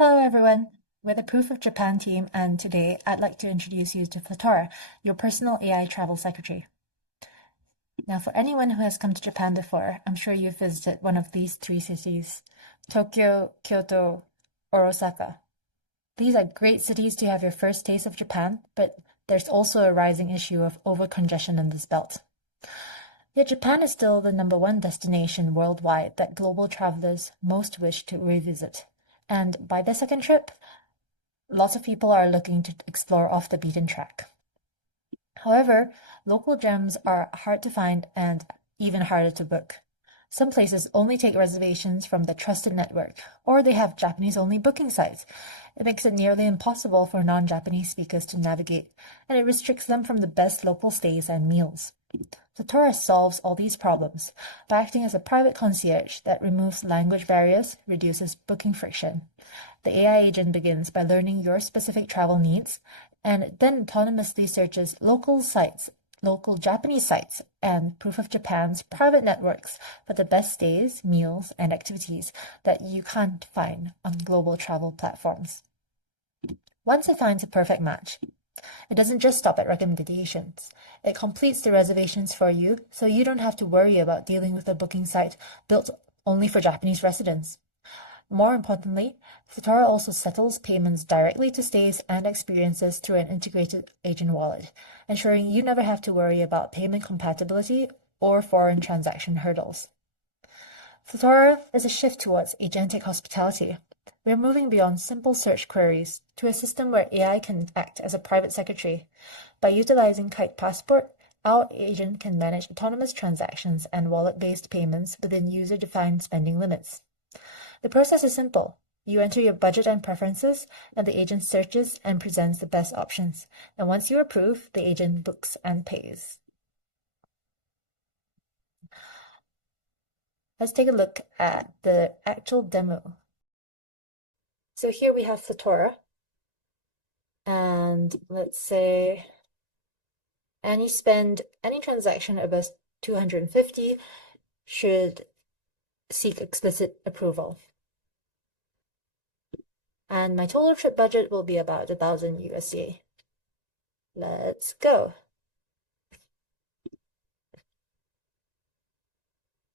Hello everyone, we're the Proof of Japan team, and today I'd like to introduce you to Flattora, your personal AI travel secretary. Now, for anyone who has come to Japan before, I'm sure you've visited one of these three cities: Tokyo, Kyoto, or Osaka. These are great cities to have your first taste of Japan, but there's also a rising issue of over-congestion in this belt. Yet Japan is still the #1 destination worldwide that global travelers most wish to revisit. And by their second trip, lots of people are looking to explore off the beaten track. However, local gems are hard to find and even harder to book. Some places only take reservations from the trusted network, or they have Japanese-only booking sites. It makes it nearly impossible for non-Japanese speakers to navigate, and it restricts them from the best local stays and meals. Flattora solves all these problems by acting as a private concierge that removes language barriers, reduces booking friction. The AI agent begins by learning your specific travel needs, and then autonomously searches local Japanese sites, and Proof of Japan's private networks for the best stays, meals, and activities that you can't find on global travel platforms. Once it finds a perfect match, it doesn't just stop at recommendations. It completes the reservations for you, so you don't have to worry about dealing with a booking site built only for Japanese residents. More importantly, Flattora also settles payments directly to stays and experiences through an integrated agent wallet, ensuring you never have to worry about payment compatibility or foreign transaction hurdles. Flattora is a shift towards agentic hospitality. We're moving beyond simple search queries to a system where AI can act as a private secretary. By utilizing Kite Passport, our agent can manage autonomous transactions and wallet-based payments within user-defined spending limits. The process is simple. You enter your budget and preferences, and the agent searches and presents the best options. And once you approve, the agent books and pays. Let's take a look at the actual demo. So here we have Flattora, and let's say any transaction above 250 should seek explicit approval. And my total trip budget will be about 1,000 USD. Let's go.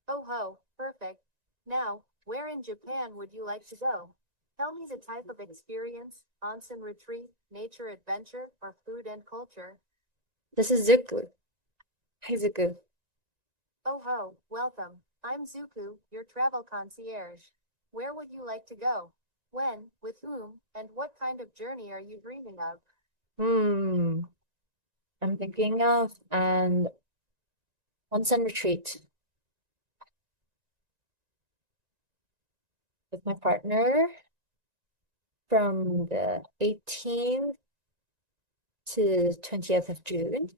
Oh ho, perfect. Now, where in Japan would you like to go? Tell me the type of experience, onsen retreat, nature adventure, or food and culture. This is ZUKKU. Hi, ZUKKU. Oh ho, welcome. I'm ZUKKU, your travel concierge. Where would you like to go? When, with whom, and what kind of journey are you dreaming of? I'm thinking of an onsen retreat with my partner from the 18th to 20th of June.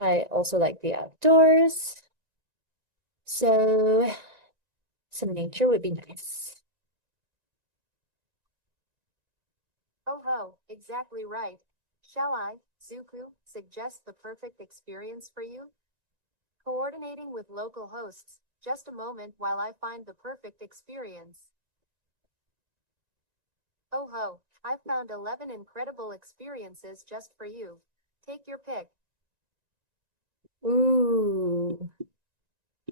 I also like the outdoors, so some nature would be nice. Oh ho, exactly right. Shall I, ZUKKU, suggest the perfect experience for you? Coordinating with local hosts. Just a moment while I find the perfect experience. Oh ho, I've found 11 incredible experiences just for you. Take your pick. Ooh,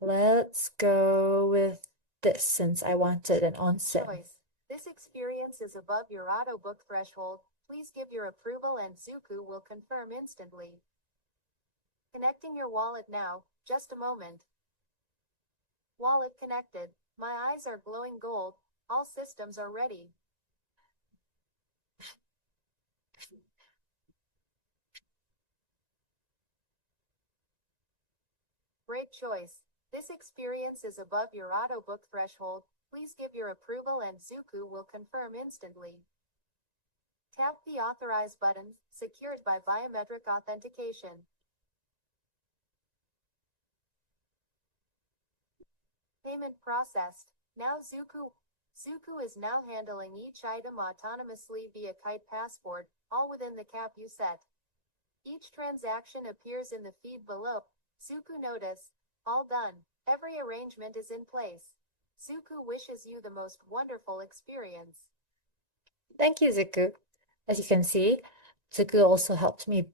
let's go with this since I wanted an onsen. Choice. This experience is above your auto book threshold. Please give your approval and ZUKKU will confirm instantly. Connecting your wallet now. Just a moment. Wallet connected. My eyes are glowing gold. All systems are ready. Great choice. This experience is above your auto book threshold. Please give your approval and ZUKKU will confirm instantly. Tap the Authorize button, secured by biometric authentication. Payment processed. Now ZUKKU is now handling each item autonomously via Kite Passport, all within the cap you set. Each transaction appears in the feed below. ZUKKU notice. All done. Every arrangement is in place. ZUKKU wishes you the most wonderful experience. Thank you, ZUKKU. As you can see, ZUKKU also helped me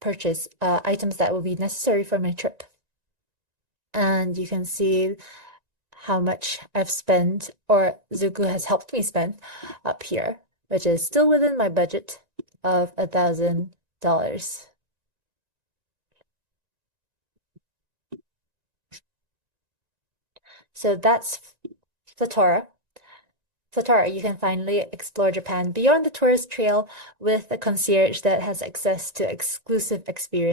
purchase items that will be necessary for my trip. And you can see how much I've spent, or ZUKKU has helped me spend up here, which is still within my budget of $1,000. So that's Flattora. Flattora, you can finally explore Japan beyond the tourist trail with a concierge that has access to exclusive experience.